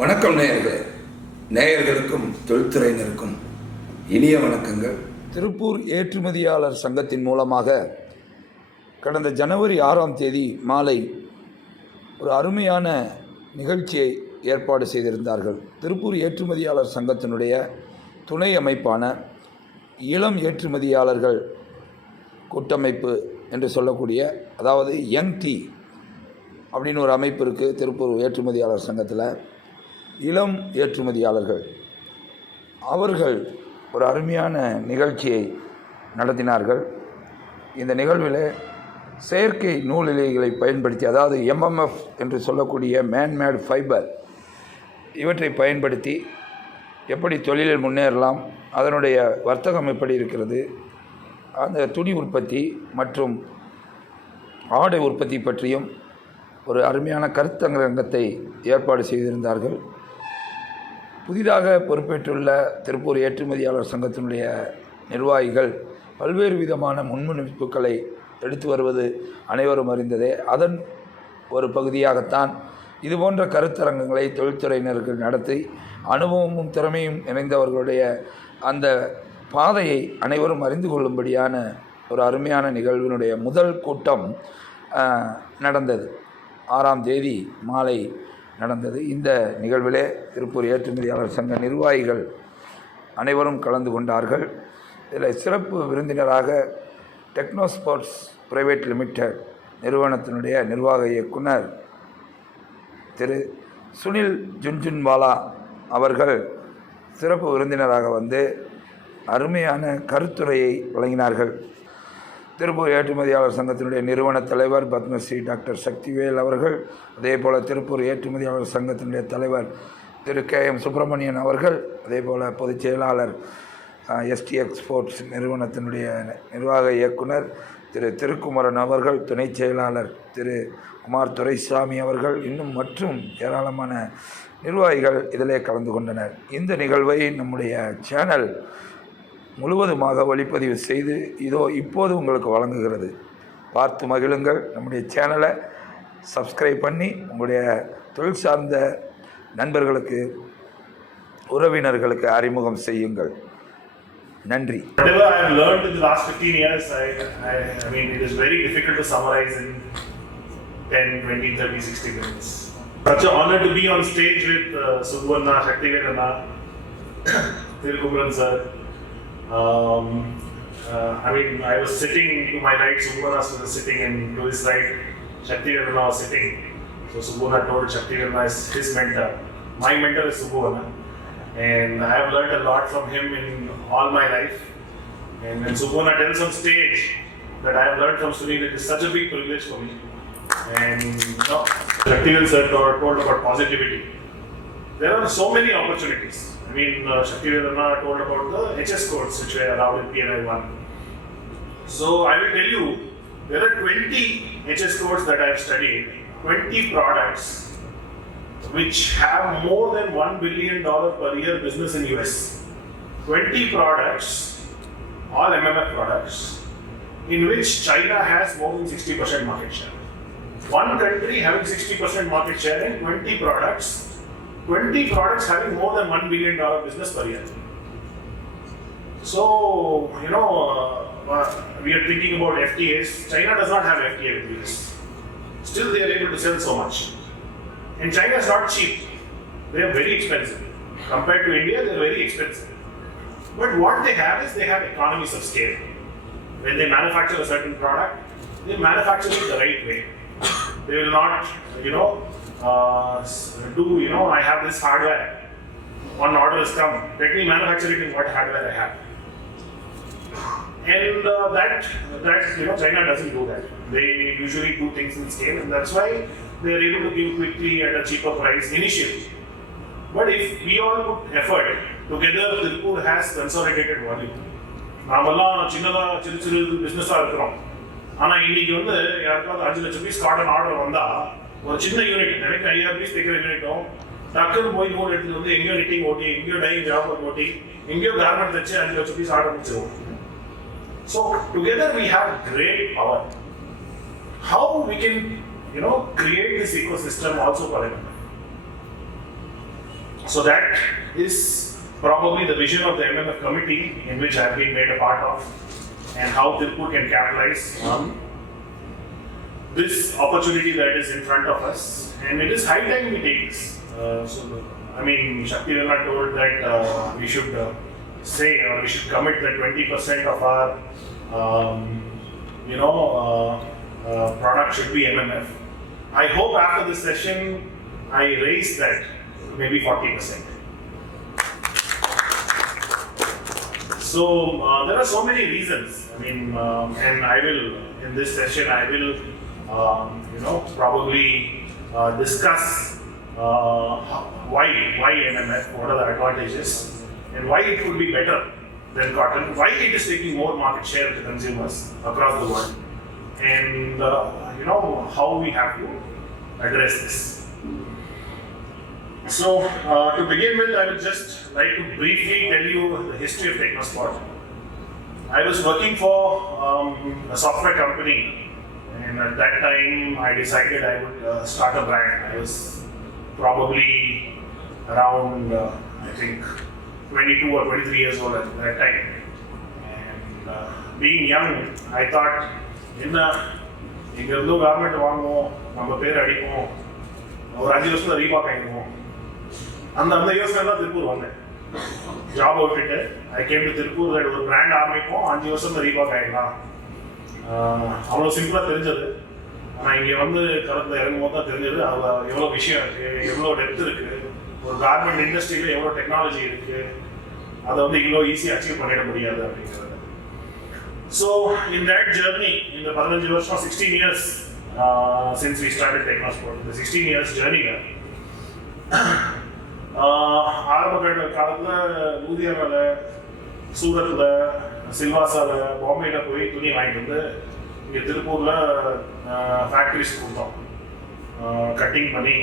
வணக்கம் நேயர்களே, நேயர்களுக்கும் தொழில்துறையினருக்கும் இனிய வணக்கங்கள். திருப்பூர் ஏற்றுமதியாளர் சங்கத்தின் மூலமாக கடந்த ஜனவரி 6ஆம் தேதி மாலை ஒரு அருமையான நிகழ்ச்சியை ஏற்பாடு செய்திருந்தார்கள். திருப்பூர் ஏற்றுமதியாளர் சங்கத்தினுடைய துணை அமைப்பான இளம் ஏற்றுமதியாளர்கள் கூட்டமைப்பு என்று சொல்லக்கூடிய, அதாவது யங் டீ அப்படின்னு ஒரு அமைப்பு இருக்குது திருப்பூர் ஏற்றுமதியாளர் சங்கத்தில். இளம் ஏற்றுமதியாளர்கள் அவர்கள் ஒரு அருமையான நிகழ்ச்சியை நடத்தினார்கள். இந்த நிகழ்வில் செயற்கை நூல் இழைகளை பயன்படுத்தி, அதாவது MMF என்று சொல்லக்கூடிய மேன்மேட் ஃபைபர், இவற்றை பயன்படுத்தி எப்படி தொழிலில் முன்னேறலாம், அதனுடைய வர்த்தகம் எப்படி இருக்கிறது, அந்த துணி உற்பத்தி மற்றும் ஆடை உற்பத்தி பற்றியும் ஒரு அருமையான கருத்தரங்கத்தை ஏற்பாடு செய்திருந்தார்கள். புதிதாக பொறுப்பேற்றுள்ள திருப்பூர் ஏற்றுமதியாளர் சங்கத்தினுடைய நிர்வாகிகள் பல்வேறு விதமான முன்முனைப்புகளை எடுத்து வருவது அனைவரும் அறிந்ததே. அதன் ஒரு பகுதியாகத்தான் இதுபோன்ற கருத்தரங்கங்களை தொழில்துறையினர்கள் நடத்தி அனுபவமும் திறமையும் இணைந்தவர்களுடைய அந்த பாதையை அனைவரும் அறிந்து கொள்ளும்படியான ஒரு அருமையான நிகழ்வினுடைய முதல் கூட்டம் நடந்தது. 6ஆம் தேதி மாலை நடந்தது. இந்த நிகழ்விலே திருப்பூர் ஏற்றுமதியாளர் சங்க நிர்வாகிகள் அனைவரும் கலந்து கொண்டார்கள். இதில் சிறப்பு விருந்தினராக டெக்னோ ஸ்போர்ட்ஸ் பிரைவேட் லிமிடெட் நிறுவனத்தினுடைய நிர்வாக இயக்குனர் திரு சுனில் ஜுன்ஜுன்வாலா அவர்கள் சிறப்பு விருந்தினராக வந்து அருமையான கருத்துரையை வழங்கினார்கள். திருப்பூர் ஏற்றுமதியாளர் சங்கத்தினுடைய நிறுவன தலைவர் பத்மஸ்ரீ டாக்டர் சக்திவேல் அவர்கள், அதே போல் திருப்பூர் ஏற்றுமதியாளர் சங்கத்தினுடைய தலைவர் திரு KM சுப்பிரமணியன் அவர்கள், அதே போல் பொதுச் செயலாளர் ST எக்ஸ்போர்ட்ஸ் நிறுவனத்தினுடைய நிர்வாக இயக்குனர் திரு திருக்குமரன் அவர்கள், துணை செயலாளர் திரு குமார் துரைசாமி அவர்கள், இன்னும் மற்றும் ஏராளமான நிர்வாகிகள் இதிலே கலந்து கொண்டனர். இந்த நிகழ்வை நம்முடைய சேனல் முழுவதுமாக ஒளிப்பதிவு செய்து இப்போது உங்களுக்கு வழங்குகிறது. பார்த்து மகிழுங்கள். நம்முடைய சேனலை சப்ஸ்கிரைப் பண்ணி உங்களுடைய தொழில் சார்ந்த நண்பர்களுக்கு, உறவினர்களுக்கு அறிமுகம் செய்யுங்கள். நன்றி. Whatever I have learned in the last 15 years, I mean, it is very difficult to summarize in 10, 20, 30, 60 minutes. Such an honor to be on stage with Subbanna, Shaktivedanna, Thirukumaran sir. I mean, I was sitting to my right, Subbanna was sitting, and to his right, Shaktivedanna was sitting. So Subbanna told Shaktivedanna is his mentor. My mentor is Subbanna, and I have learned a lot from him in all my life. And when Subbanna tells on stage that I have learned from Sunil, it is such a big privilege for me. And Shaktivedanna sir told about positivity. There are so many opportunities. I mean, Shaktivedanna told about the HS codes which were allowed in PNI 1. So I will tell you, there are 20 HS codes that I have studied, 20 products which have more than $1 billion per year business in US. 20 products, all MMF products, in which China has more than 60% market share. One country having 60% market share in 20 products having more than $1 billion business per year. So, we are thinking about FTAs. China does not have FTA with US. Still, they are able to sell so much. And China is not cheap. They are very expensive. Compared to India, they are very expensive. But what they have is they have economies of scale. When they manufacture a certain product, they manufacture it the right way. They will not, I have this hardware, one order has come, let me manufacture it in what hardware I have. And China doesn't do that. They usually do things in scale, and that's why they are able to give quickly at a cheaper price initially. But if we all put effort, together Tirupur has consolidated volume. நாமெல்லாம் சின்ன பிஸ்னஸாக இருக்கிறோம். ஆனால் இன்னைக்கு வந்து யாருக்காவது 5 லட்சம் piece cotton order வந்தால் ஒரு சின்ன யூனிட் எனக்கு 5000 பீஸ் தைக்கிற யூனிட்டும் டக்குன்னு போய் 3 இடத்துல வந்து எங்கேயோ நிட்டிங் ஓட்டி, எங்கேயோ டைங் ஜாப் ஓட்டி, எங்கேயோ கார்மெண்ட் தைச்சு 5 லட்சம் பீஸ் ஆர்டர் முடிச்சிருவோம். So together we have great power. How we can, create this ecosystem also for them. So that is probably the vision of the MMF committee in which I have been made a part of, and how Tirupur can capitalize on this opportunity that is in front of us. And it is high time we take this. Shakti Vella told that we should say, or we should commit that 20% of our product should be MMF. I hope after this session I raise that maybe 40%. So there are so many reasons. And I will, in this session, I will, probably discuss why MMF, what are the advantages, and why it could be better than cotton, why it is taking more market share to consumers across the world, and how we have to address this. So to begin with, I would just like to briefly tell you the history of TechnoSpot. I was working for a software company, and at that time I decided I would start a brand. I was probably around, I think, 22 or 23 years old at that time. And being young, I thought, இங்கிருந்தோ garment வாங்குவோம், நம்ம பேர் அடிப்போம், ஒரு 5 வருஷத்துல ரீபாக் ஆகிடுவோம். அந்த யோசனை தான் திருப்பூர் வந்தேன். ஜாப் விட்டுட்டு ஐ கேம் டு திருப்பூர், ஒரு பிராண்ட் ஆரம்பிப்போம், 5 வருஷத்துல ரீபாக் ஆகிடலாம். அவ்வளோ சிம்பிளாக தெரிஞ்சது. ஆனால் இங்கே வந்து களத்தில் இறங்கும்போது தான் தெரிஞ்சது அதில் எவ்வளோ விஷயம் இருக்குது, எவ்வளோ டெப்த் இருக்குது, ஒரு கார்மெண்ட் இண்டஸ்ட்ரியில் எவ்வளோ டெக்னாலஜி இருக்குது, அதை வந்து இவ்வளோ ஈஸியாக அச்சீவ் பண்ணிட முடியாது அப்படிங்கிறது. ஸோ இன் தட் ஜர்னி, இந்த 15 வருஷம், 16 years since we started TechnoSpot, இந்த 16 years ஜர்னியில் ஆரம்ப காலத்தில் லூதியானாவில், சூரத்தில், சில்வாசாவில், பாம்பேயில் போய் துணி வாங்கிட்டு வந்து இங்கே திருப்பூரில் ஃபேக்ட்ரிஸ் கொடுத்தோம். கட்டிங் பண்ணி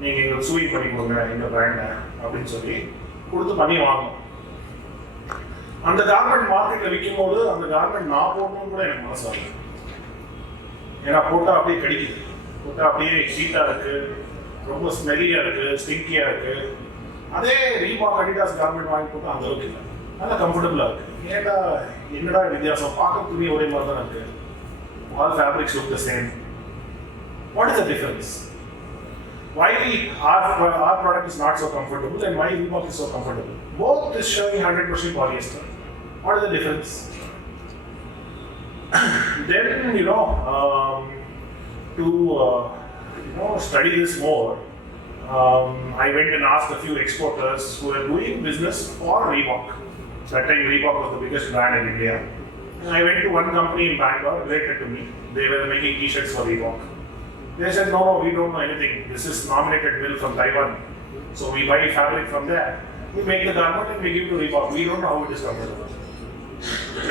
நீங்கள் எங்களுக்கு சூயிங் பண்ணி கொடுங்க எங்கள் பிராண்டை அப்படின்னு சொல்லி கொடுத்து பண்ணி வாங்கணும். அந்த கார்மெண்ட் மார்க்கெட்டில் விற்கும் போது அந்த கார்மெண்ட் நான் போடணும்னு கூட எனக்கு மனசு ஆகுது. ஏன்னா போட்டால் அப்படியே கிடைக்குது, போட்டால் அப்படியே ஹீட்டாக இருக்குது, ரொம்ப ஸ்மெல்லியாக இருக்குது, ஸ்டிங்கியாக இருக்குது. அதே ரீபாக் அடிடாஸ் கார்மெண்ட் வாங்கி போட்டால் அந்த அளவுக்கு இல்லை, நல்லா கம்ஃபர்டபுளாக இருக்குது. ஏன்னா என்னடா வித்தியாசம், பார்க்க துணி ஒரே மாதிரி தான் இருக்குது. All fabrics look the same. What is the difference? Why our product is not so comfortable and why Reebok is so comfortable? Both is showing 100% polyester. What is the difference? Then to study this more, I went and asked a few exporters who were doing business for Reebok. That time Reebok was the biggest brand in India. And I went to one company in Bangalore, related to me. They were making t-shirts for Reebok. They said, no, we don't know anything. This is nominated mill from Taiwan. So we buy fabric from there. We make the garment and we give to Reebok. We don't know how it is comfortable.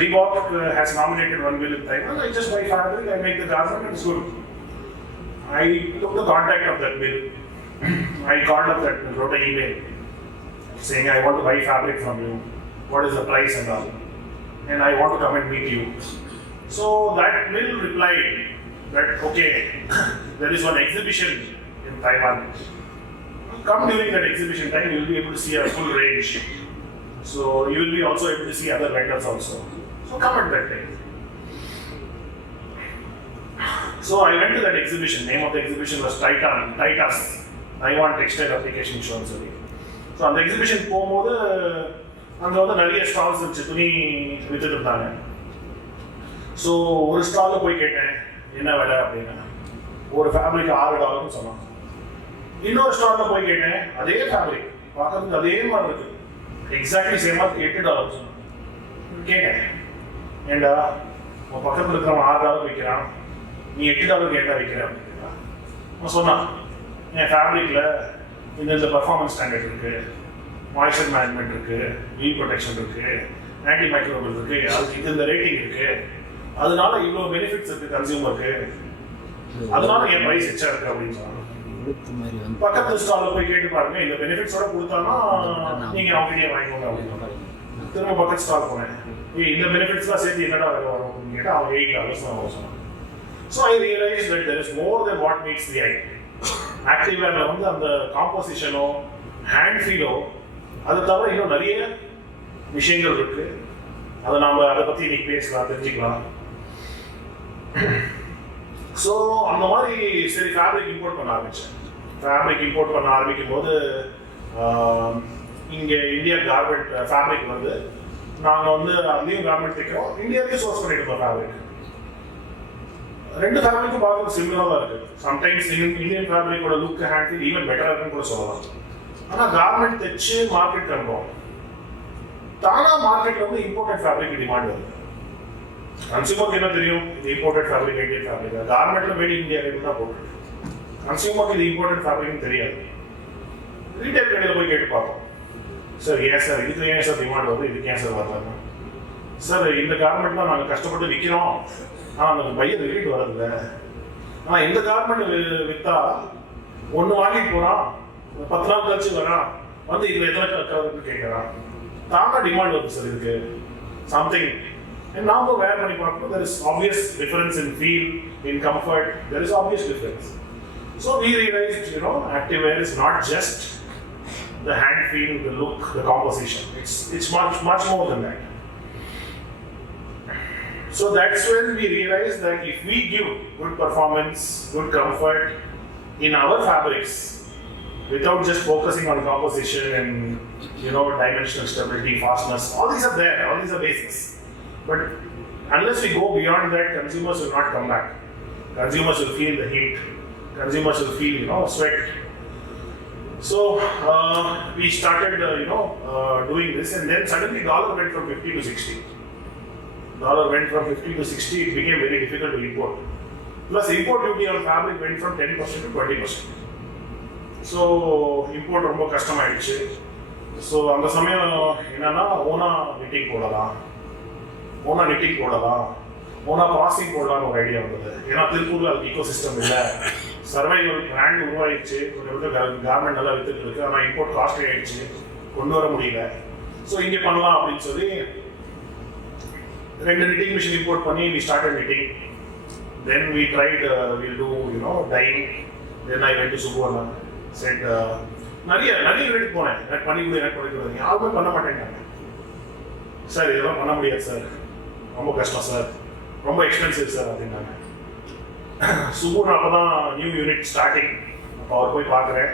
Reebok has nominated one mill in Taiwan. I just buy fabric, I make the garment and it's good. I took the contact of that mill. I called up that, wrote an email saying, I want to buy fabric from you. What is the price and all? And I want to come and meet you. So that mill replied that, okay, there is one exhibition in Taiwan. Come during that exhibition time, you will be able to see a full range. So you will be also able to see other vendors also. So come at that time. So I went to that exhibition. Name of the exhibition was Titus, Taiwan Textile Application Show. So on the exhibition, அங்கே வந்து நிறைய ஸ்டால்ஸ் வச்சு துணி விற்றுட்டு இருந்தாங்க. ஸோ ஒரு ஸ்டாலில் போய் கேட்டேன் என்ன விலை அப்படின்னு. ஒரு ஃபேப்ரிக் $6 சொன்னான். இன்னொரு ஸ்டாலில் போய் கேட்டேன், அதே ஃபேப்ரிக் பார்க்கறதுக்கு அதே மாதிரி இருக்கு, எக்ஸாக்ட்லி சேமாக $8 சொன்னான். கேட்டேன், ஏண்டா உன் பக்கத்தில் இருக்கிறவன் $6 விற்கிறான், நீ $8 கேட்டா விற்கிற அப்படின்னா. அவன் சொன்னான், என் ஃபேப்ரிக்கில் இந்த பர்ஃபார்மன்ஸ் ஸ்டாண்டர்ட் இருக்கு, மாய்ஸ்சர் மேனேஜ்மெண்ட் இருக்கு, வீல் ப்ரொடெக்ஷன் இருக்கு, ஆன்டி மைக்ரோபியல் இருக்கு, அதுக்கு இந்த ரேட்டிங் இருக்கு, அதனால இவ்வளோ பெனிஃபிட்ஸ் இருக்கு கன்சியூமருக்கு, அதனால என் ப்ரைஸ் எச்சா இருக்கு அப்படின்னு சொன்னாங்க. பக்கத்து ஸ்டாலில் போய் கேட்டு பாருங்க, இந்த பெனிஃபிட்ஸோட கொடுத்தானா நீங்க அவங்ககிட்டயே வாங்கிக்கோங்க அப்படின்னு. திரும்ப பக்கத்து ஸ்டால் போனேன், இந்த பெனிஃபிட்ஸ்லாம் சேர்த்து என்னடா வேலை வரும் கேட்டால் அவங்க $8 தான் சொன்னாங்க. So I realise that there is more then what meets the eye. ஆக்டிவ்வேர்ல வந்து அந்த காம்போசிஷனோ ஹேண்ட் ஃபீலோ அதை தவிர இன்னும் நிறைய விஷயங்கள் இருக்கு. அதை நாம் அதை பற்றி இன்னைக்கு பேசலாம், தெரிஞ்சுக்கலாம். ஸோ அந்த மாதிரி சரி ஃபேப்ரிக் இம்போர்ட் பண்ண ஆரம்பித்தேன். ஃபேப்ரிக் இம்போர்ட் பண்ண ஆரம்பிக்கும் போது இங்கே இந்தியா கார்மெண்ட் ஃபேப்ரிக் வந்து நாங்கள் வந்து அங்கேயும் கார்மெண்ட் தைக்கிறோம், இந்தியாவிலேயும் சோர்ஸ் பண்ணிட்டு இருக்கோம் ஃபேப்ரிக். ரெண்டு ஃபேப்ரிக்கும் பார்க்க சிமிலராக தான் இருக்குது. சம்டைம்ஸ் இந்தியன் ஃபேப்ரிக்கோட லுக் ஹேண்ட் ஈவன் பெட்டராக இருக்குன்னு கூட சொல்லலாம். ஆனால் கார்மெண்ட் தைச்சு மார்க்கெட் அனுப்புவோம். தானா மார்க்கெட்டில் வந்து இம்போர்ட்டட் ஃபேப்ரிக் டிமாண்ட் வருது. கன்சியூமருக்கு என்ன தெரியும், இது இம்போர்ட்டட் ஃபேப்ரிக், இந்தியன் ஃபேப்ரிக். கார்மெண்ட்ல மேட் இன் இந்தியா ரேட் தான் போட்டு. கன்சியூமருக்கு இது இம்போர்ட்டட் ஃபேப்ரிக்னு தெரியாது. ரீட்டைல் கடையில் போய் கேட்டு பார்ப்போம், சார் ஏன் சார் இதுக்கு ஏன் சார் டிமாண்ட் வருது, இதுக்கு ஏன் சார் வரலாங்க சார், இந்த கார்மெண்ட் தான் நாங்கள் கஷ்டப்பட்டு விற்கிறோம், ஆனால் அந்த பையன் ரிப்பீட் வரதில்ல. ஆனால் இந்த கார்மெண்ட் விற்றா ஒன்று வாங்கிட்டு போகிறான், 10 நாள் கழிச்சு வரான், வந்து இதில் எத்தனை கலருக்கு கேட்குறான், தானா டிமாண்ட் வருது சார் இதுக்கு சம்திங். நாம வேர் பண்ணி பார்க்கணும், there is obvious difference in feel, in comfort, there is obvious difference. So we realized, activewear is not just the hand feel, the look, the composition. It's much more than that. So that's when we realized that if we give good performance, good comfort in our fabrics, without just focusing on composition and dimensional stability, fastness, all these are there, all these are basics. But unless we go beyond that, consumers will not come back. Consumers will feel the heat. Consumers will feel, sweat. So we started, doing this, and then suddenly dollar went from 50 to 60. Dollar went from 50 to 60. It became very difficult to import. Plus, import duty on fabric went from 10% to 20%. So import ரொம்ப கஷ்டமாயிடுச்சு. ஸோ அந்த சமயம் என்னன்னா ஓனா நிட்டிங் போடலாம், ஓனா ப்ராசிங் போடலான்னு ஒரு ஐடியா வந்தது. ஏன்னா திருப்பூர்ல அதுக்கு ஈகோ சிஸ்டம் இல்லை, சர்வைவல் பிராண்ட் உருவாயிடுச்சு, கொஞ்சம் கார்மெண்ட் நல்லா வித்துட்டு இருக்கு, ஆனால் இம்போர்ட் காஸ்ட்லி ஆயிடுச்சு, கொண்டு வர முடியல. ஸோ இங்கே பண்ணலாம் அப்படின்னு சொல்லி 2 knitting machine import பண்ணி we started knitting. Then we tried, we'll do dyeing. Then I went to Subhana, said நிறைய யூனிட் போனேன், எனக்கு பண்ணி கொடுங்க, யாருமே பண்ண மாட்டேங்கிறாங்க. சார் இதெல்லாம் பண்ண முடியாது சார், ரொம்ப கஷ்டம் சார், ரொம்ப எக்ஸ்பென்சிவ் சார் அப்படின்னாங்க. சுபூர் அப்போ தான் நியூ யூனிட் ஸ்டார்டிங். அப்போ அவர் போய் பார்க்குறேன்,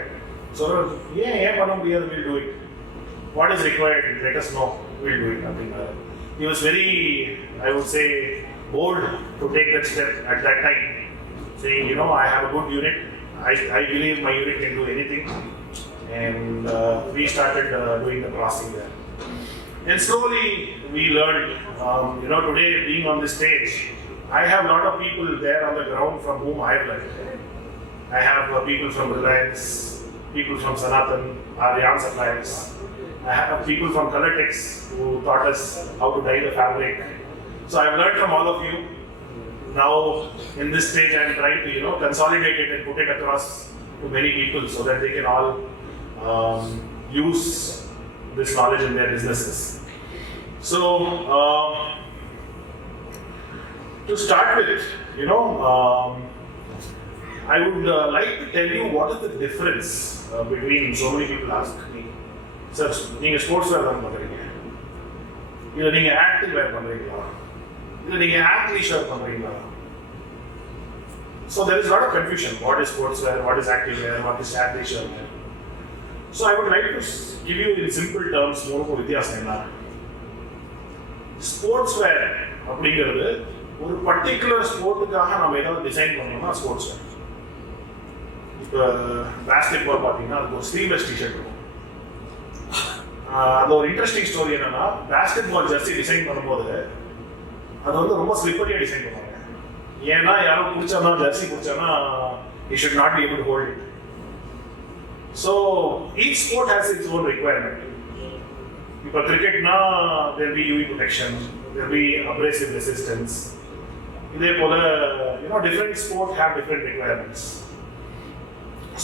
சொல்கிறேன் ஏன் பண்ண முடியாது, will do it, what is required, let us know, will do it அப்படின்னாரு. He was very, I would say, bold to take that step at that time, saying, I have a good unit, I believe my unit can do anything, and we started doing the crossing there. And slowly we learned, today being on this stage, I have a lot of people there on the ground from whom I have learned. I have people from Reliance, people from Sanatan, our yarn suppliers. I have people from ColorTex who taught us how to dye the fabric. So I have learned from all of you. Now in this stage I am trying to consolidate it and put it across to many people so that they can all use this knowledge in their businesses. So to start with, I would like to tell you what is the difference between, so many people ask me, sir, நீங்கள் ஸ்போர்ட்ஸ் வேர் தான் பண்ணுறீங்க, இல்லை நீங்கள் ஆக்டிவ் வேர் பண்ணுறீங்களா, இல்லை நீங்கள் active share பண்ணுறீங்களா? So there is a lot of confusion. What is sports wear? What is active wear? What is active wear? So I would like to give you in simple terms மூணுக்கும் வித்தியாசம் என்ன. ஸ்போர்ட்ஸ் வேர் அப்படிங்கிறது ஒரு பர்டிகுலர் ஸ்போர்ட்டுக்காக நம்ம ஏதாவது டிசைன் பண்ணோம்னா ஸ்போர்ட்ஸ் வேர். இப்போ பேஸ்கெட் பால் பார்த்தீங்கன்னா அதுக்கு ஒரு ஸ்லீவ்லெஸ் டிஷர்ட் இருக்கும். அந்த ஒரு இன்ட்ரெஸ்டிங் ஸ்டோரி என்னன்னா, பேஸ்கெட் பால் ஜெர்சி டிசைன் பண்ணும்போது அது ரொம்ப ஸ்லிப்பரியா டிசைன் பண்ணுவாங்க. ஏன்னா யாரும் பிடிச்சானா ஜெர்சி பிடிச்சானா he should not be able to hold it. So each sport has its own requirement. For cricket, now there will be UV protection, there will be abrasive resistance. Different sports have different requirements.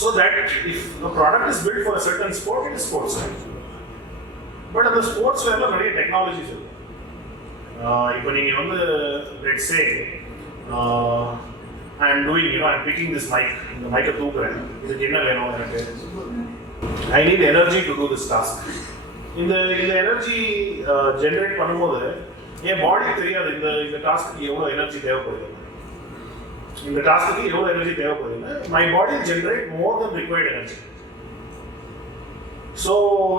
So that if the product is built for a certain sport, it is sportswear. But in the sportswear, there are many technologies. Let's say, I'm picking this mic, the mic of I need energy to do this task. In the energy generate பண்ணும்போது என் பாடி தெரியாது இந்த டாஸ்க்கு எவ்வளோ எனர்ஜி தேவைப்படுது, இந்த டாஸ்க்கு எவ்வளோ energy தேவைப்படுதுன்னு my body will generate more than required energy. So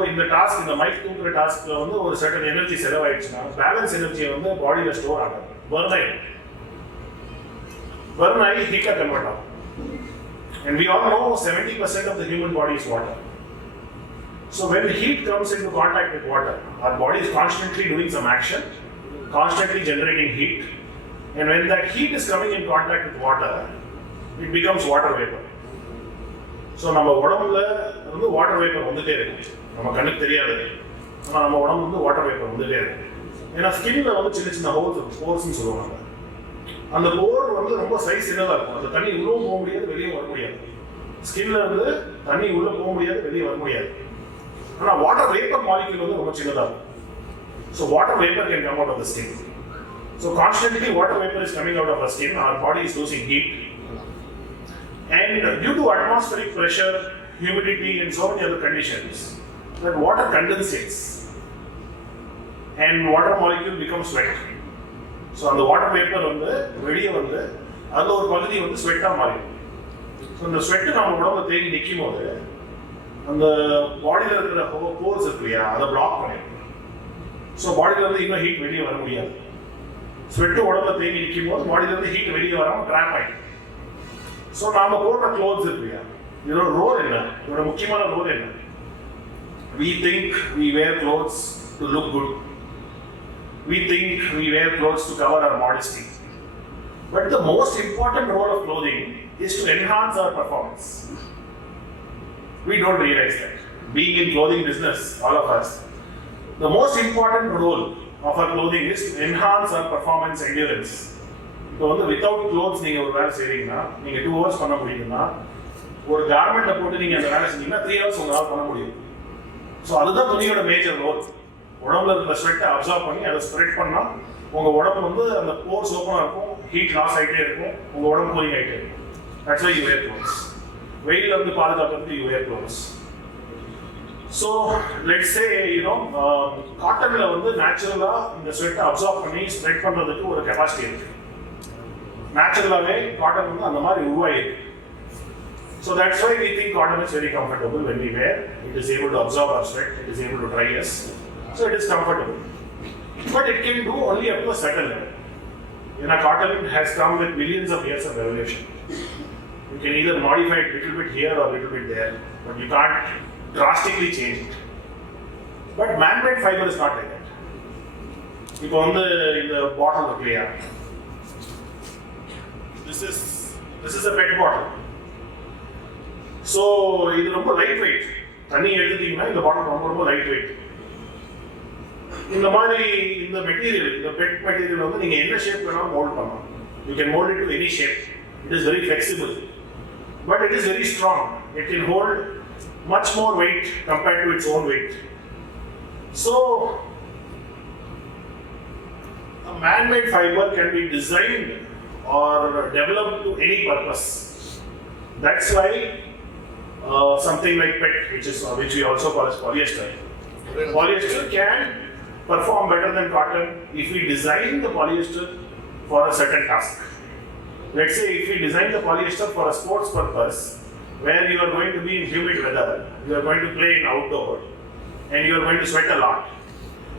இந்த டாஸ்க், இந்த மைக் தூக்குற டாஸ்க்ல வந்து ஒரு சர்டன் எனர்ஜி செலவாயிடுச்சுன்னா பேலன்ஸ் எனர்ஜியை வந்து பாடியில் ஸ்டோர் ஆகாது, பர்ன் ஆகி ஹீட்டாக கன்வெர்ட் ஆகும். And we all know 70% of the human body is water. So when the heat comes into contact with water, our body is constantly doing some action, constantly generating heat. And when that heat is coming in contact with water, it becomes water vapor. So நம்ம உடம்புல வந்து water vapour வந்துட்டே இருக்கு, நம்ம கண்ணுக்கு தெரியாது, ஆனால் நம்ம உடம்பு வந்து வாட்டர் வேப்பர் வந்துட்டே இருக்கு. ஏன்னா ஸ்கின்ல வந்து சின்ன சின்ன ஹோல்ஸ், போர்ஸ்ன்னு சொல்லுவாங்க. அந்த போர் வந்து ரொம்ப சைஸ் சின்னதாக இருக்கும், அந்த தண்ணி உள்ளவும் போக முடியாது, வெளியே வர முடியாது. ஸ்கின்ல இருந்து தண்ணி உள்ள போக முடியாது, வெளியே வர முடியாது. ஆனால் வாட்டர் வேப்பர் மாலிக்யூல் வந்து ரொம்ப சின்னதாக இருக்கும். So water vapour can come out of the skin. So constantly water vapour is coming out of the skin, our body is losing heat. And due to atmospheric pressure, humidity and so many other conditions, that water condensates and water molecule becomes wet. So அந்த water vapor வந்து வெளியே வந்து அந்த ஒரு பகுதி வந்து ஸ்வெட்டாக மாறிடும். ஸோ இந்த ஸ்வெட்டு நம்ம உடம்புல தேங்கி நிற்கும் போது அந்த பாடியில் இருக்கிற போர்ஸ் இருக்கு இல்லையா, அதை பிளாக் பண்ணிடும். ஸோ பாடியில் இருந்து இன்னும் ஹீட் வெளியே வர முடியாது. ஸ்வெட்டு உடம்புல தேங்கி நிற்கும் போது பாடியில் இருந்து ஹீட் வெளியே வராமல் ட்ராப் ஆகிடும். ஸோ நாம போடுற க்ளோத்ஸ் இருக்கு இல்லையா, இதோட ரோல் என்ன, இதோட முக்கியமான ரோல் என்ன? We think we wear clothes to look good. We think we wear clothes to cover our modesty. But the most important role of clothing is to enhance our performance. We don't realize that. Being in clothing business, all of us, the most important role of our clothing is to enhance our performance endurance. இப்போ வந்து without clothes நீங்கள் ஒரு வேலை செய்கிறீங்கன்னா, நீங்கள் 2 hours பண்ண முடியுதுன்னா, ஒரு கார்மெண்ட்டை போட்டு நீங்கள் அந்த வேலை செஞ்சீங்கன்னா 3 hours உங்களால் பண்ண முடியும். ஸோ அதுதான் துணியோட மேஜர் ரோல். உடம்புல இருக்கிற ஸ்வெட்டை அப்சர்வ் பண்ணி அதை ஸ்ப்ரெட் பண்ணால் உங்கள் உடம்பு வந்து அந்த போர்ஸ் ஓப்பனாக இருக்கும், ஹீட் லாஸ் ஆகிட்டே இருக்கும், உங்கள் உடம்பு கூலிங் ஆகிட்டே இருக்கும். That's why you wear clothes. வெயிலில் வந்து பாதுகாக்கிறதுக்கு you wear clothes. So let's say காட்டனில் வந்து நேச்சுரலாக இந்த ஸ்வெட்டை அப்சர்வ் பண்ணி ஸ்ப்ரெட் பண்ணுறதுக்கு ஒரு கெப்பாசிட்டி இருக்குது. நேச்சுரலாகவே காட்டன் வந்து அந்த மாதிரி உருவாயிருக்கு. So that's why we think cotton is very comfortable when we wear. It is able to absorb our sweat, it is able to dry us. So it is comfortable. But it can do only up to a certain level. ஏன்னா cotton has come with millions of years of evolution. You can either modify it little bit here or little bit there, but you can't drastically change it. But man-made fiber is not like that. இப்போ வந்து இந்த பாட்டில் இருக்கு இல்லையா, this is a PET bottle. So இது ரொம்ப light weight. தண்ணி எடுத்துட்டீங்கன்னா இந்த பாட்டில் ரொம்ப ரொம்ப லைட் வெயிட். இந்த மாதிரி இந்த மெட்டீரியல், இந்த PET மெட்டீரியல் வந்து நீங்க என்ன ஷேப் வேணாலும் மோல்ட் பண்ணலாம். You can mold it to any shape. It is very flexible, but it is very strong. It can hold much more weight compared to its own weight. So a man-made fiber can be designed or developed to any purpose. That's why something like PET, which we also call as polyester. Polyester can perform better than cotton if we design the polyester for a certain task. Let's say if we design the polyester for a sports purpose, where you are going to be in humid weather, you are going to play in outdoor, and you are going to sweat a lot,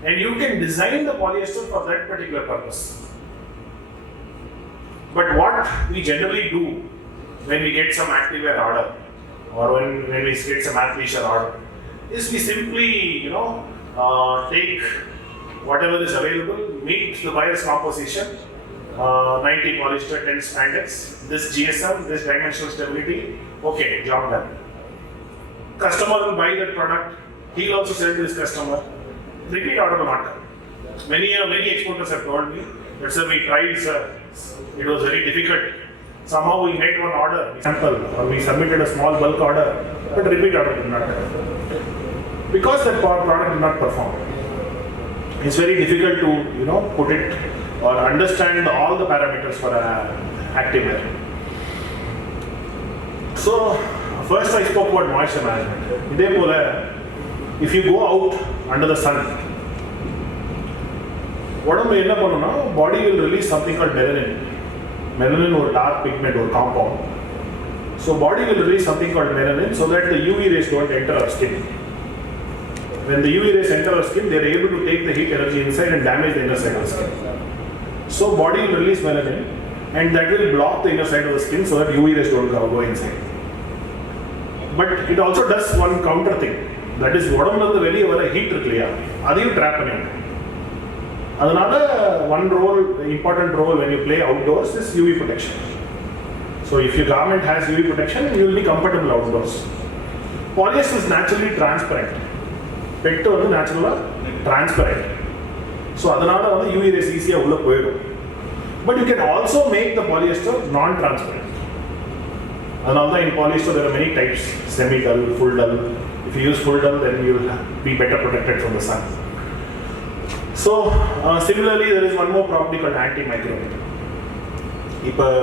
and you can design the polyester for that particular purpose. But what we generally do when we get some activewear order, or when we get some athleisure order, is we simply take whatever is available, meet the buyer's composition, 90 polyester, 10 spandex, this GSM, this dimensional stability, okay, job done. customer will buy that product, he'll also sell to his customer. Repeat order matter. Many exporters have told me that sir, we tried sir, it was very difficult. Somehow we made one order, sample, or we submitted a small bulk order, but repeat order did not happen. Because that product did not perform. It's very difficult to put it or understand all the parameters for activewear. So first I spoke about moisture management. If you go out under the sun, body will release something called melanin. Melanin or dark pigment or compound. So body will release something called melanin so that the UV rays don't enter our skin. When the UV rays enter our skin, they are able to take the heat energy inside and damage the inner side of the skin. So body will release melanin and that will block the inner side of the skin so that UV rays don't go inside. But it also does one counter thing. That is, the heat is trap. Another important role when you play outdoors is UV protection. So if your garment has UV protection, you will be comfortable outdoors. Polyester is naturally transparent. PET is naturally transparent. So that's UV rays easy. But you can also make the polyester non-transparent. In polyester there are many types, semi-dull, full dull. If you use full dull, then you will be better protected from the sun. So similarly, there is one more property called antimicrobial.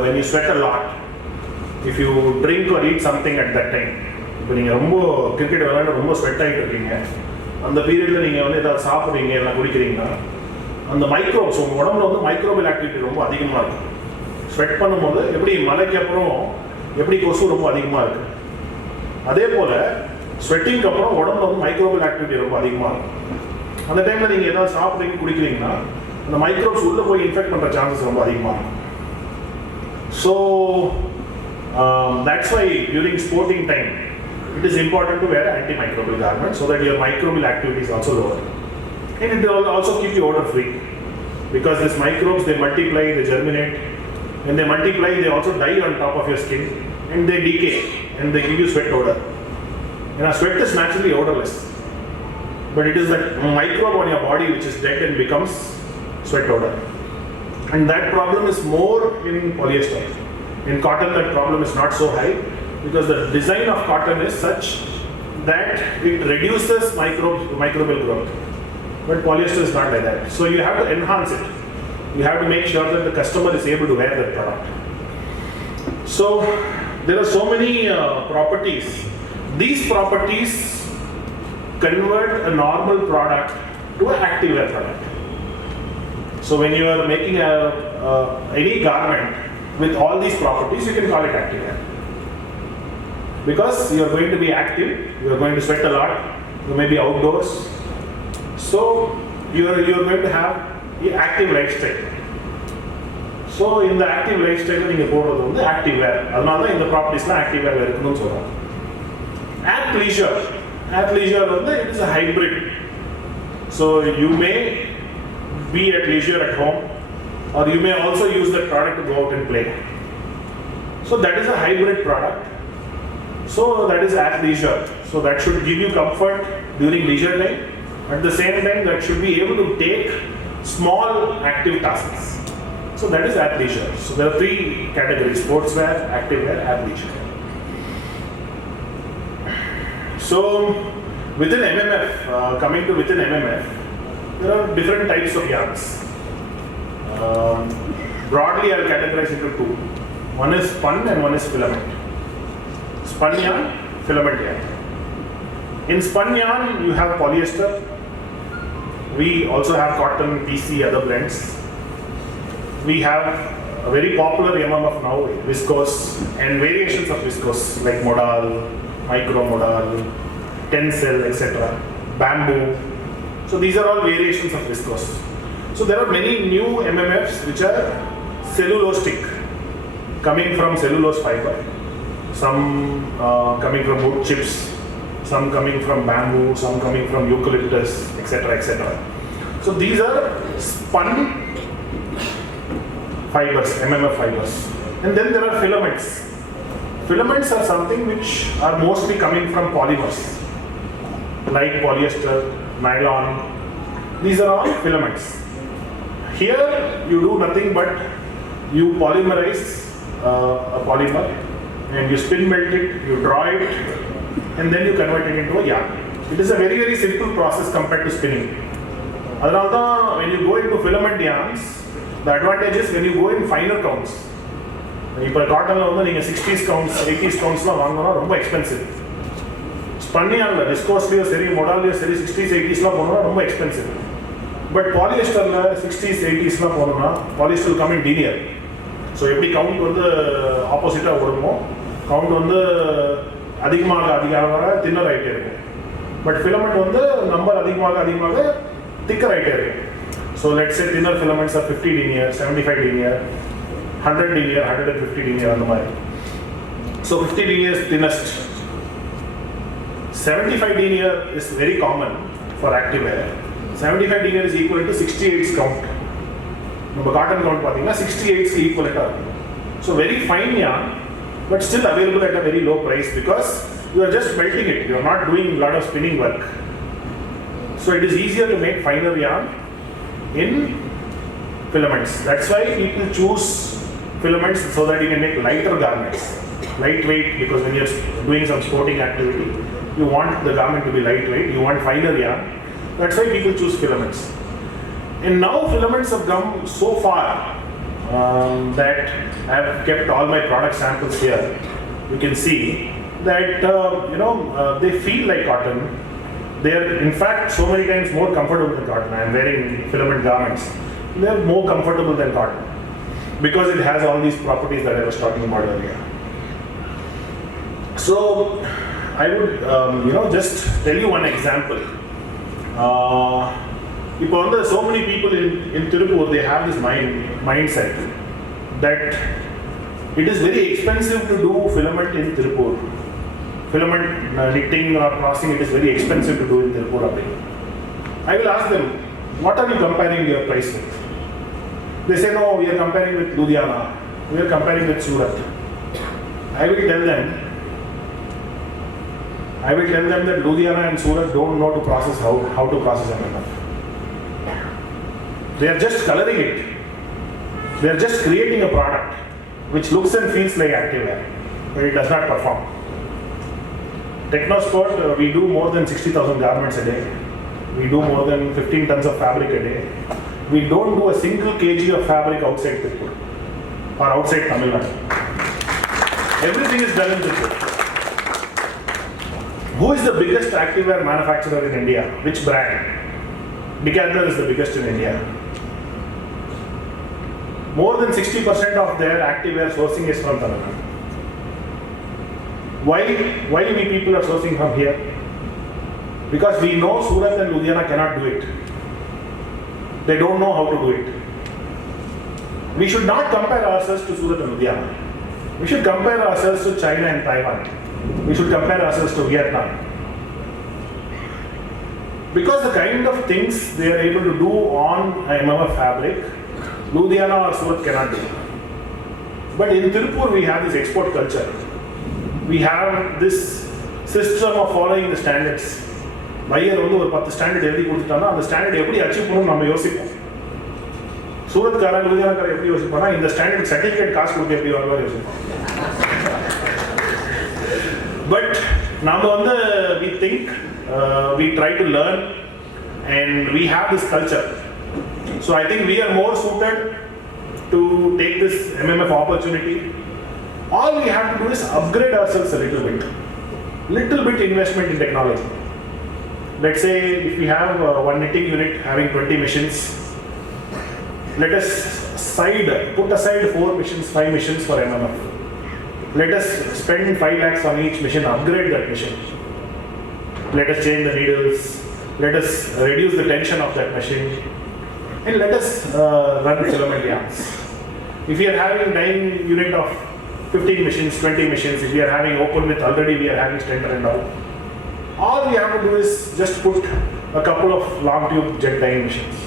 When you sweat a lot, if you drink or eat something at that time, if you cricket sweat on the period the microbes, microbial activity sweat sweating microbial activity at the time when you stop drinking, the microbes will infect the chances. So that's why during sporting time, it is important to wear antimicrobial garments so that your microbial activity is also lower. And it will also keep you odor free. Because these microbes, they multiply, they germinate. When they multiply, they also die on top of your skin and they decay and they give you sweat odor. Sweat is naturally odorless. But it is that microbe on your body which is dead and becomes sweat odor. And that problem is more in polyester. In cotton, that problem is not so high because the design of cotton is such that it reduces microbial growth. But polyester is not like that. So you have to enhance it. You have to make sure that the customer is able to wear that product. So there are so many properties. These properties convert a normal product to an activewear product. So when you are making any garment with all these properties, you can call it activewear. Because you are going to be active, you are going to sweat a lot, you may be outdoors. So you are going to have the active lifestyle. So in the active lifestyle, you can the activewear. That's why the properties activewear. At leisure. At leisure, it is a hybrid. So you may be at leisure at home, or you may also use that product to go out and play. So that is a hybrid product. So that is at leisure. So that should give you comfort during leisure time. At the same time, that should be able to take small active tasks. So that is at leisure. So there are three categories: sportswear, activewear, athleisure. So within MMF, coming to within MMF, there are different types of yarns. Broadly, I will categorize into two. One is spun and one is filament. Spun yarn, filament yarn. In spun yarn, you have polyester. We also have cotton, PC, other blends. We have a very popular MMF now, viscose and variations of viscose like modal, micro modal, tencel, etc. Bamboo. So these are all variations of viscose. So there are many new MMFs which are cellulosic, coming from cellulose fiber. Some coming from wood chips, some coming from bamboo, some coming from eucalyptus, etc., etc. So these are spun fibers, MMF fibers. And then there are filaments. filaments are something which are mostly coming from polymers, like polyester, nylon. These are all filaments. Here you do nothing but you polymerize a polymer and you spin melt it, you draw it, and then you convert it into a yarn. It is a very, very simple process compared to spinning. Adhanalthaan, when you go into filament yarns, the advantage is when you go in finer counts. இப்போ காட்டனில் வந்து நீங்கள் 60s counts 80s கவுண்ட்ஸ்லாம் வாங்கினா ரொம்ப எக்ஸ்பென்சிவ். ஸ்பன்னியானில் டிஸ்கோஸ்லேயோ சரி மொடாலையோ சரி 60s 80sலாம் போனோம்னா ரொம்ப எக்ஸ்பென்சிவ். பட் பாலியஸ்டரில் 60s 80sலாம் போனோம்னா பாலியஸ்டர் கம்மிங் லீனியர். ஸோ எப்படி கவுண்ட் வந்து ஆப்போசிட்டாக வருமோ கவுண்ட் வந்து அதிகமாக தின்னர் ஆகிட்டே இருக்கும். பட் ஃபிலமெண்ட் வந்து நம்பர் அதிகமாக திக்கர் ஆகிட்டே இருக்கும். So let's say thinner filaments are 50 linear, 75 linear, 100 linear, 150 linear அந்த மாதிரி. So 50 linear is thinnest. 75 linear is very common for activewear. 75 linear is equal to 68's count. நம்ம காட்டன் கவுண்ட் பார்த்தீங்கன்னா 68's ஈக்குவலட்டாக இருக்கும். So very fine yarn, but still available at a very low price because you are just melting it. You are not doing a lot of spinning work. So it is easier to make finer yarn in filaments. That's why people choose filaments so that you can make lighter garments. Lightweight, because when you're doing some sporting activity, you want the garment to be lightweight, you want finer yarn. That's why people choose filaments. And now filaments have come so far that I have kept all my product samples here. You can see that they feel like cotton. They are in fact so many times more comfortable than cotton. I am wearing filament garments. They are more comfortable than cotton because it has all these properties that I was talking about earlier. So I would just tell you one example. So many people in Tirupur, they have this mindset that it is very expensive to do filament in Tirupur. Filament knitting or crossing, it is very expensive to do in Tirupur. I will ask them, what are you comparing your price with? They say, no, we are comparing with Ludhiana, we are comparing with Surat. I will tell them that Ludhiana and Surat don't know to process how to process MMF. They are just coloring it. They are just creating a product which looks and feels like activewear, but it does not perform. Technosport, we do more than 60,000 garments a day. We do more than 15 tons of fabric a day. We don't do a single kg of fabric outside Tirupur or outside Tamil Nadu. Everything is done in Tirupur. Who is the biggest activewear manufacturer in India? Which brand? Decathlon is the biggest in India. More than 60% of their activewear sourcing is from Tamil Nadu. Why we people are sourcing from here? Because we know Surat and Ludhiana cannot do it. They don't know how to do it. We should not compare ourselves to Surat and Ludhiana. We should compare ourselves to China and Taiwan. We should compare ourselves to Vietnam. Because the kind of things they are able to do on MMF fabric, Ludhiana or Surat cannot do. But in Tirupur we have this export culture. We have this system of following the standards. Buyer வந்து ஒரு 10 ஸ்டாண்டர்ட் எழுதி கொடுத்துட்டானா அந்த ஸ்டாண்டர்ட் எப்படி அச்சீவ் பண்ணணும் நம்ம யோசிப்போம். சூரத்காரன் லுதியானாக்காரன் எப்படி யோசிப்பானா இந்த ஸ்டாண்டர்ட் சர்டிஃபிகேட் காசு கொடுத்து எப்படி வாங்குவார் யோசிப்போம். பட் நம்ம வந்து we think, we try to learn and we have this culture. So I think we are more suited to take this MMF opportunity. All we have to do is upgrade ourselves a little bit investment in technology. Let's say if we have one knitting unit having 20 machines, let us put aside 4 machines, 5 machines for MMF. Let us spend 5 lakhs on each machine, upgrade that machine. Let us change the needles, let us reduce the tension of that machine, and let us run filament yarns. If we are having 9 unit of 15 machines, 20 machines, if we are having open with already we are having stenter and all we have to do is just put a couple of long tube jet dyeing machines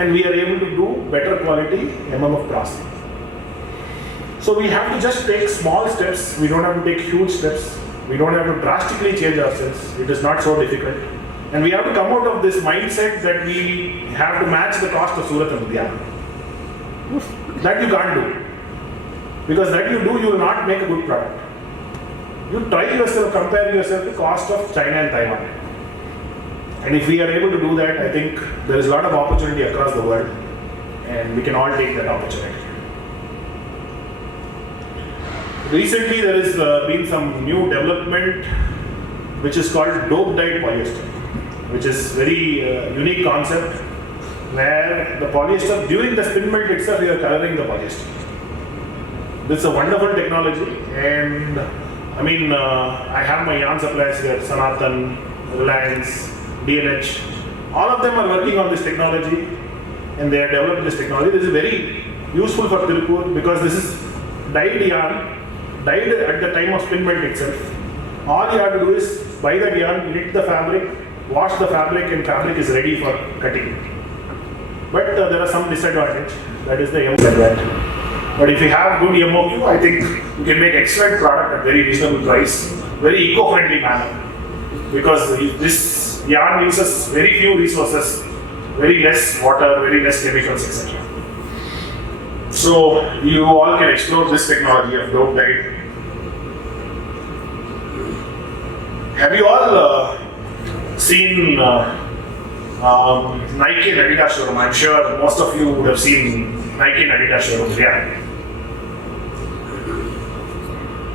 and we are able to do better quality MMF processing. So we have to just take small steps. We don't have to take huge steps. We don't have to drastically change ourselves. It is not so difficult. And we have to come out of this mindset that we have to match the cost of Surat and Ludhiana. That you can't do. Because that you do, you will not make a good product. You try yourself, compare yourself to cost of China and Taiwan. And if we are able to do that, I think there is a lot of opportunity across the world. And we can all take that opportunity. Recently, there has been some new development which is called dope-dyed polyester, which is very unique concept where the polyester, during the spin melt itself, you are coloring the polyester. This is a wonderful technology, and I mean, I have my yarn suppliers here, Sanatan, Reliance, DLH. All of them are working on this technology, and they have developed this technology. This is very useful for Tirupur because this is dyed yarn, dyed at the time of spin melt itself. All you have to do is buy that yarn, knit the fabric, wash the fabric, and fabric is ready for cutting. But there are some disadvantages. That is the MOQ. But if you have good MOQ, I think you can make excellent product at very reasonable price, very eco-friendly manner. Because this yarn uses very few resources, very less water, very less chemicals, etc. So you all can explore this technology of dope dyed. Have you all seen Nike and Adidas showroom? I'm sure most of you would have seen Nike and Adidas showroom. Yeah.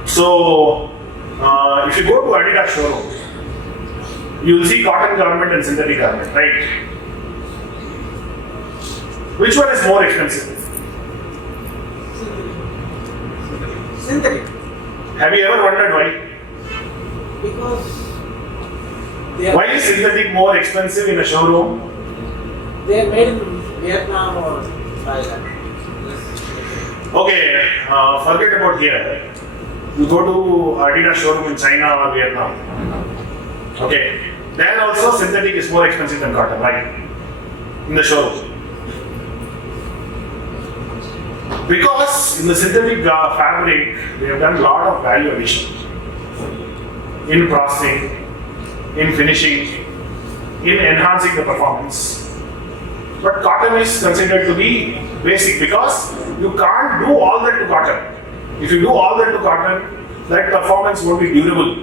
So if you go to Adidas showroom, you will see cotton garment and synthetic garment, right? Which one is more expensive? Synthetic. Have you ever wondered why? Because Why is synthetic more expensive in a showroom? they are made in Vietnam or Thailand. Okay, forget about here. You go to Adidas showroom in China or Vietnam. Okay, there also synthetic is more expensive than cotton, right? In the showroom. Because in the synthetic fabric, they have done a lot of value addition in processing, in finishing, in enhancing the performance. But cotton is considered to be basic because you can't do all that to cotton. If you do all that to cotton, that performance won't be durable.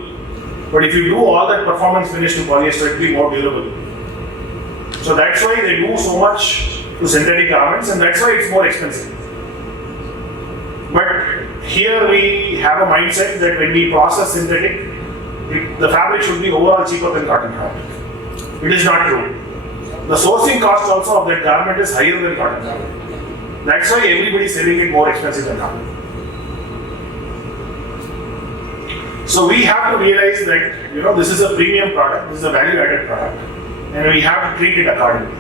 But if you do all that performance finish to polyester, it will be more durable. So that's why they do so much to synthetic garments, and that's why it's more expensive. But here we have a mindset that when we process synthetic, the fabric should be overall cheaper than cotton fabric. It is not true. The sourcing cost also of that garment is higher than cotton garment. That's why everybody is selling it more expensive than cotton. So we have to realize that this is a premium product, this is a value-added product, and we have to treat it accordingly.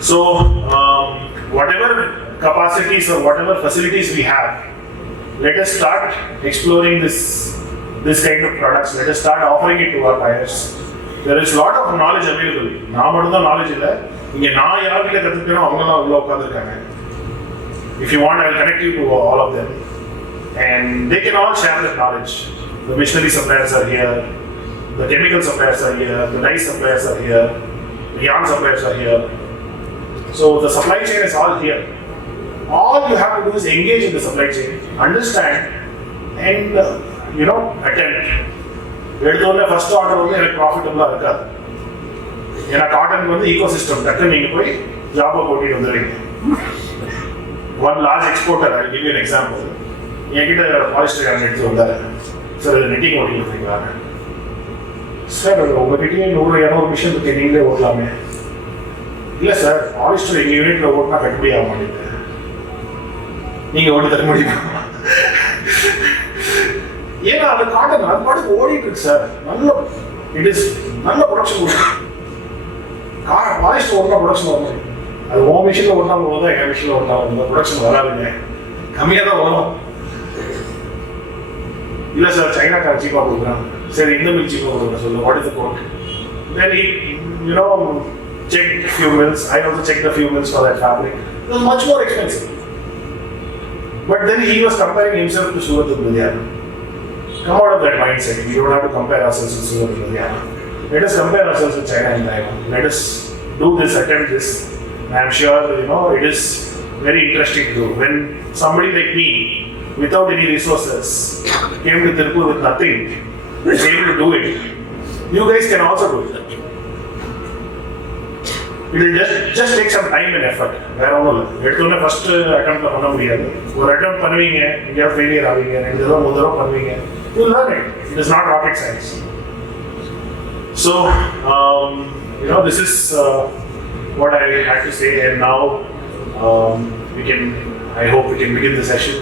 So whatever capacities or whatever facilities we have, let us start exploring this kind of products. Let us start offering it to our buyers. There is a lot of knowledge available. நான் மட்டும் தான் knowledge இல்லை. இங்க நான் யார்கிட்ட கத்துக்கிறேனோ அவங்க தான் உள்ள உட்கார்ந்திருக்காங்க. If you want, I will connect you to all of them, and they can all share their knowledge. The machinery suppliers are here, the chemical suppliers are here, the dye suppliers are here, the yarn suppliers are here. So the supply chain is all here. All you have to do is engage in the supply chain, understand, and attempt. எடுத்தோடனே first order வந்து எனக்கு ப்ராஃபிட்டபுளாக இருக்காது. ஏன்னா காட்டனுக்கு வந்து ஈகோசிஸ்டம் டக்குன்னு நீங்கள் போய் ஜாபை போட்டிட்டு வந்துடுறீங்க. One large exporter, I give you an example. என்கிட்ட பாலிஸ்டர் யாரும் எடுத்து வந்தார். சார் இது நெட்டிங் ஓட்டி கொடுக்குறீங்களா? சார் உங்ககிட்டயே 100-200 மிஷின் இருக்கு, நீங்களே ஓட்டலாமே. இல்லை சார், பாலிஸ்டர் எங்கள் யூனிட்டில் ஓட்டினா கட்டுப்படி ஆக மாட்டேங்குது. நீங்கள் ஓட்டி தர முடியுமா? ஏன்னா அந்த காட்டன் அது பாட்டுக்கு ஓடிட்டு இருக்கு சார். நல்ல ப்ரொடக்ஷன் கொடுக்கும். பாலிஸ்டர் ஓட்டினா ப்ரொடக்ஷன் வர முடியும். அது ஓ மிஷினில் ஓட்டினா தான் என் மிஷினில் ஓட்டினா இந்த ப்ரொடக்ஷன் வராதுங்க, கம்மியாக தான் வரும். இல்லை சார், சைனாக்கார சீப்பாக கொடுக்குறான். சரி, இந்த மில் சீப்பாக கொடுக்குறேன் சொல்லு, what is the quote? Then checked few mills. I also checked a few mills for that fabric. It was much more expensive. But then he was comparing himself to Surat and Ludhiana. Come out of that mindset. We don't have to compare ourselves with Surat and Ludhiana. Let us compare ourselves with China and Taiwan. Let us do this, attempt this. I am sure it is very interesting to do. When somebody like me, without any resources, came to Tirupur with nothing, is able to do it. You guys can also do it. It will just take some time and effort. வேற ஒன்றும் இல்லை. எடுத்தோன்னே ஃபர்ஸ்ட் அட்டெம்ப்ட்ல பண்ண முடியாது. ஒரு அட்டெம்ப்ட் பண்ணுவீங்க, எங்கேயாவது ஃபெயிலியர் ஆவீங்க, 2 தடவை 3 தடவை பண்ணுவீங்க. You learn it. It is not rocket science. So, this is what I had to say, and now I hope we can begin the session.